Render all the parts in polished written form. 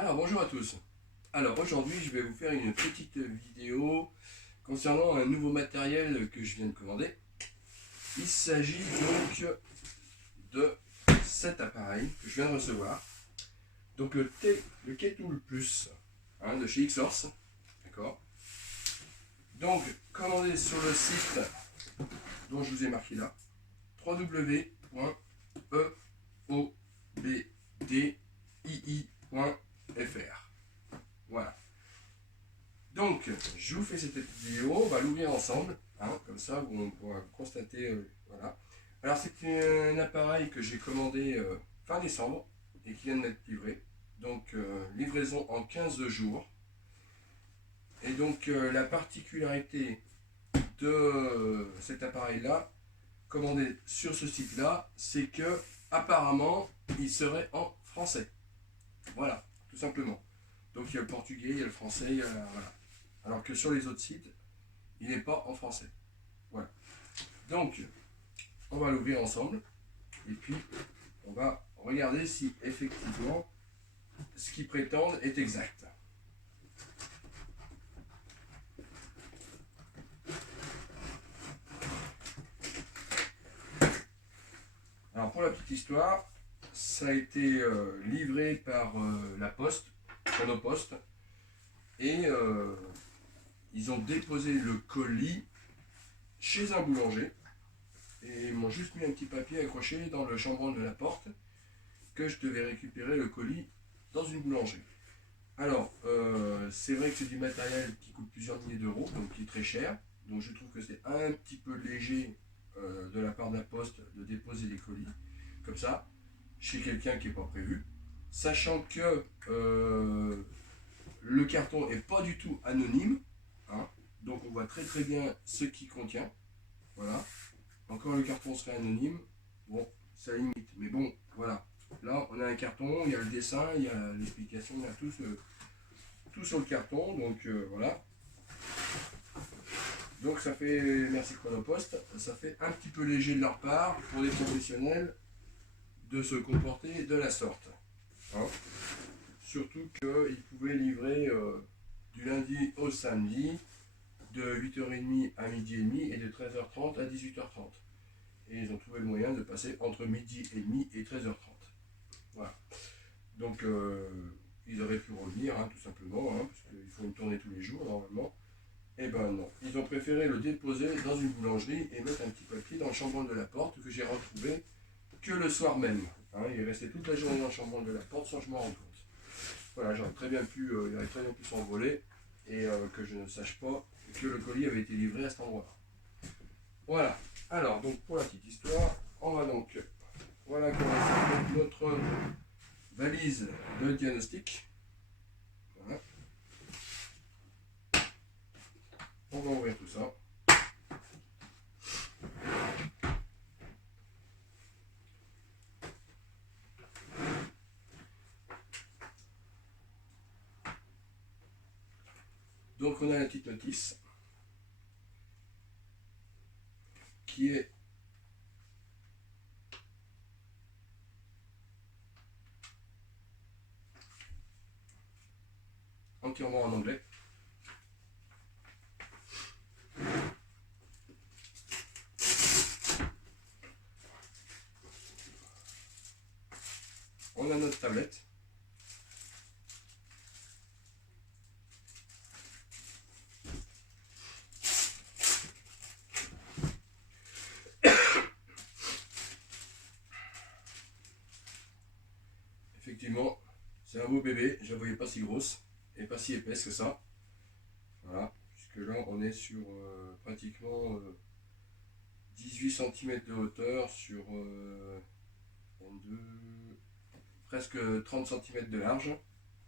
Alors bonjour à tous. Alors aujourd'hui je vais vous faire une petite vidéo concernant un nouveau matériel que je viens de commander. Il s'agit donc de cet appareil que je viens de recevoir. Donc le K-Tool Plus de chez Xsource. D'accord. Donc commandé sur le site dont je vous ai marqué là, www.eobdii.fr. Voilà. Donc, je vous fais cette petite vidéo, on va l'ouvrir ensemble, comme ça on pourra constater. Voilà. Alors, c'est un appareil que j'ai commandé fin décembre et qui vient d'être livré. Donc, livraison en 15 jours. Et donc, la particularité de cet appareil-là, commandé sur ce site-là, c'est que apparemment, il serait en français. Voilà, tout simplement. Donc, il y a le portugais, il y a le français, il y a, voilà. Alors que sur les autres sites, il n'est pas en français. Voilà. Donc, on va l'ouvrir ensemble. Et puis, on va regarder si effectivement, ce qu'ils prétendent est exact. Alors, pour la petite histoire, ça a été livré par la Poste, Chronopost. Et ils ont déposé le colis chez un boulanger. Et ils m'ont juste mis un petit papier accroché dans le chambranle de la porte que je devais récupérer le colis dans une boulangerie. Alors, c'est vrai que c'est du matériel qui coûte plusieurs milliers d'euros, donc qui est très cher. Donc je trouve que c'est un petit peu léger de la part de la Poste de déposer des colis comme ça chez quelqu'un qui n'est pas prévu. Sachant que le carton n'est pas du tout anonyme, donc on voit très très bien ce qu'il contient. Voilà. Encore le carton serait anonyme, bon, ça limite. Mais bon, voilà. Là, on a un carton, il y a le dessin, il y a l'explication, il y a tout sur le carton. Donc voilà. Donc ça fait, merci Chronopost, ça fait un petit peu léger de leur part pour les professionnels de se comporter de la sorte. Surtout qu'ils pouvaient livrer du lundi au samedi, de 8h30 à midi et demi et de 13h30 à 18h30. Et ils ont trouvé le moyen de passer entre midi et demi et 13h30. Voilà. Donc ils auraient pu revenir, tout simplement, parce qu'il faut une tournée tous les jours normalement. Et ben non. Ils ont préféré le déposer dans une boulangerie et mettre un petit papier dans le chambranle de la porte que j'ai retrouvé que le soir même. Il est resté toute la journée dans le chambranle de la porte sans que je m'en rende compte. Voilà, il aurait très bien pu s'envoler et que je ne sache pas que le colis avait été livré à cet endroit-là. Voilà. Alors, donc pour la petite histoire, on va donc, voilà commencer notre valise de diagnostic. Voilà. On va ouvrir tout ça. Donc on a la petite notice qui est entièrement en anglais. On a notre tablette. Effectivement, c'est un beau bébé, je ne la voyais pas si grosse et pas si épaisse que ça. Voilà, puisque là on est sur pratiquement 18 cm de hauteur sur 22, presque 30 cm de large.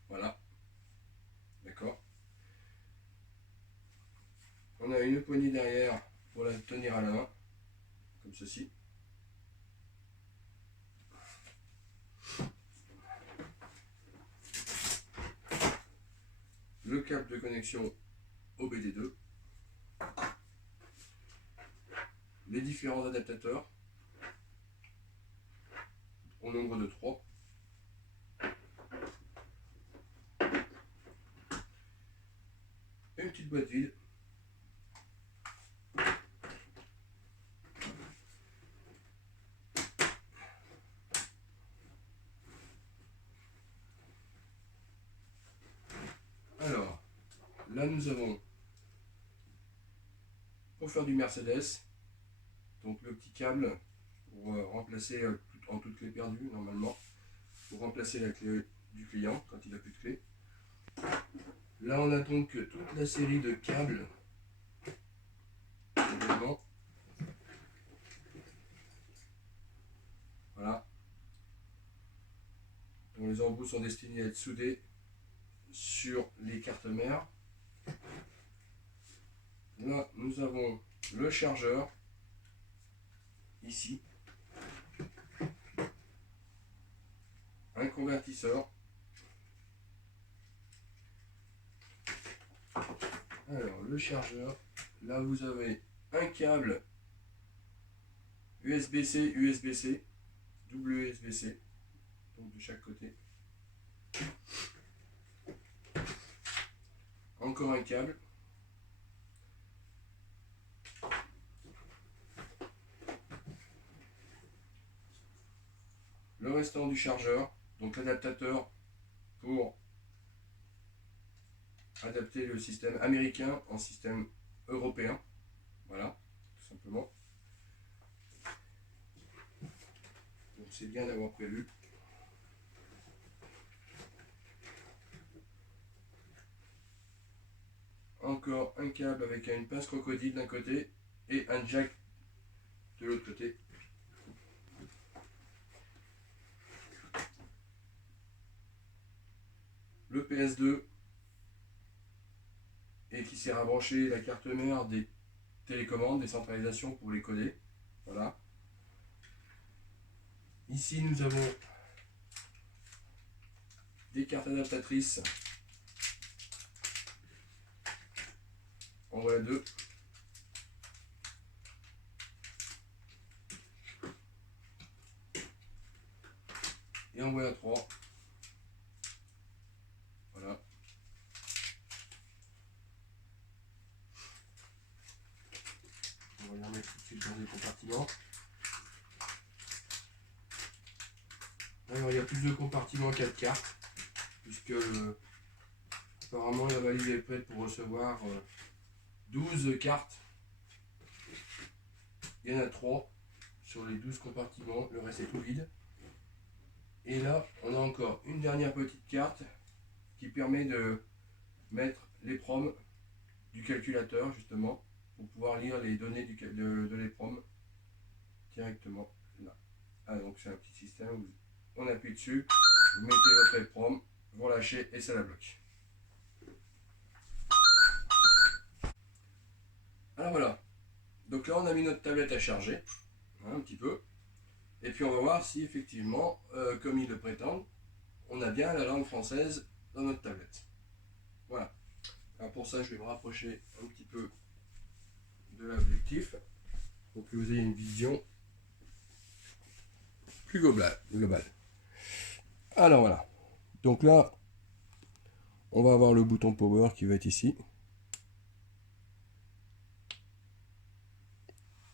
Voilà, d'accord. On a une poignée derrière pour la tenir à la main, comme ceci. Le câble de connexion OBD2, les différents adaptateurs au nombre de 3, une petite boîte vide. Alors, là nous avons, pour faire du Mercedes, donc le petit câble pour remplacer en toute clé perdue normalement, pour remplacer la clé du client quand il n'a plus de clé. Là on a donc toute la série de câbles également. Voilà. Donc les embouts sont destinés à être soudés sur les cartes mères. Là nous avons le chargeur ici, un convertisseur. Alors le chargeur, là vous avez un câble USB-C, USB-C, double USB-C, donc de chaque côté. Encore un câble. Le restant du chargeur, donc l'adaptateur pour adapter le système américain en système européen. Voilà, tout simplement. Donc c'est bien d'avoir prévu. Encore un câble avec une pince crocodile d'un côté et un jack de l'autre côté. Le PS2 et qui sert à brancher la carte mère des télécommandes, des centralisations pour les coder. Voilà. Ici nous avons des cartes adaptatrices. En voilà deux. Et en voilà trois. Voilà. On va les remettre tout de suite dans les compartiments. Alors il y a plus de compartiments qu'à 4 cartes, puisque apparemment la valise est prête pour recevoir 12 cartes. Il y en a 3 sur les 12 compartiments, le reste est tout vide. Et là, on a encore une dernière petite carte qui permet de mettre les proms du calculateur, justement, pour pouvoir lire les données de l'EPROM directement là. Ah, donc c'est un petit système où on appuie dessus, vous mettez votre EPROM, vous relâchez et ça la bloque. Alors voilà, donc là on a mis notre tablette à charger, hein, un petit peu, et puis on va voir si effectivement, comme ils le prétendent, on a bien la langue française dans notre tablette. Voilà. Alors pour ça je vais me rapprocher un petit peu de l'objectif pour que vous ayez une vision plus globale. Alors voilà, donc là on va avoir le bouton power qui va être ici.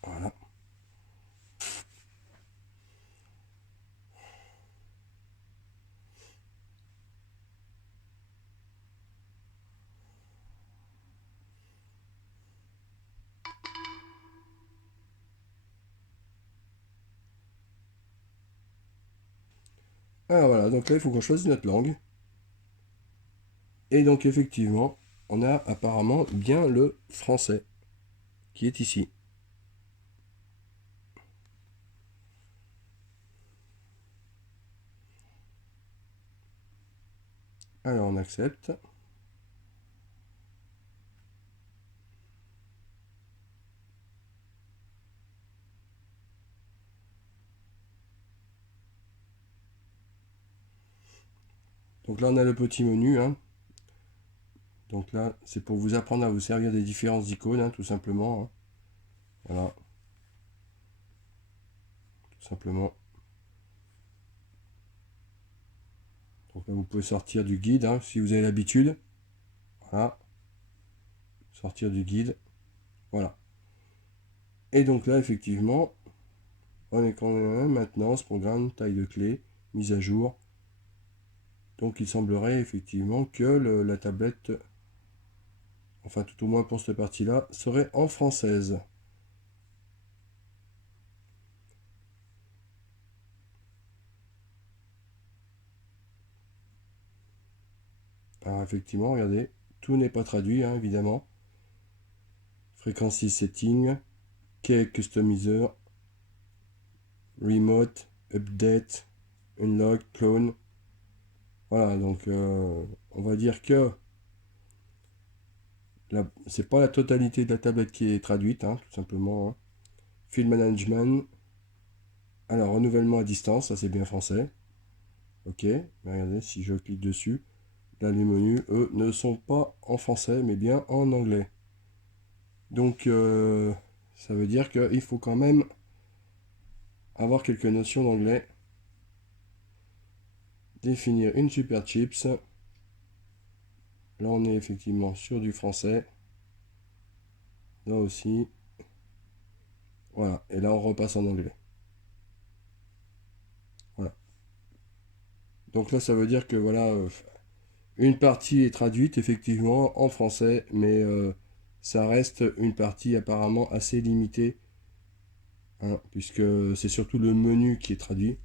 Voilà. Alors voilà, donc là il faut qu'on choisisse notre langue. Et donc effectivement, on a apparemment bien le français qui est ici. Alors on accepte. Donc là on a le petit menu, hein. Donc là c'est pour vous apprendre à vous servir des différentes icônes, hein, tout simplement, hein. Voilà, tout simplement. Donc là vous pouvez sortir du guide, hein, si vous avez l'habitude. Voilà. sortir du guide. Voilà. Et donc là, effectivement, on est quand même maintenance, programme, taille de clé, mise à jour. Donc il semblerait effectivement que la tablette, enfin tout au moins pour cette partie-là, serait en française. Alors effectivement, regardez, tout n'est pas traduit, hein, évidemment. Frequency setting, key customizer, remote, update, unlock, clone. Voilà, donc on va dire que c'est pas la totalité de la tablette qui est traduite, hein, tout simplement. Hein. Field management. Alors, renouvellement à distance, ça c'est bien français. Ok, mais regardez, si je clique dessus, là les menus, eux, ne sont pas en français, mais bien en anglais. Donc, ça veut dire qu'il faut quand même avoir quelques notions d'anglais. Définir une super chips. Là, on est effectivement sur du français. Là aussi. Voilà, et là, on repasse en anglais. Voilà. Donc là, ça veut dire que voilà, une partie est traduite effectivement en français, mais ça reste une partie apparemment assez limitée, hein, puisque c'est surtout le menu qui est traduit.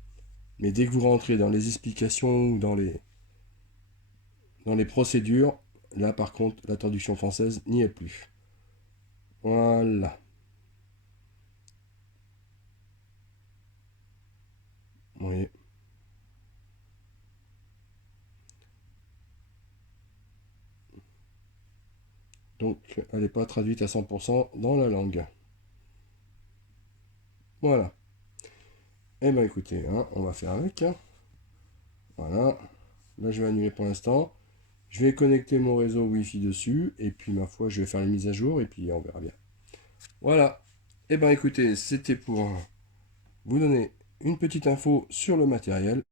Mais dès que vous rentrez dans les explications ou dans les procédures, là par contre, la traduction française n'y est plus. Voilà. Oui. Donc, elle n'est pas traduite à 100% dans la langue. Voilà. Eh bien écoutez, hein, on va faire avec. Hein. Voilà. Là, je vais annuler pour l'instant. Je vais connecter mon réseau Wi-Fi dessus. Et puis, ma foi, je vais faire les mises à jour. Et puis, on verra bien. Voilà. Eh bien écoutez, c'était pour vous donner une petite info sur le matériel.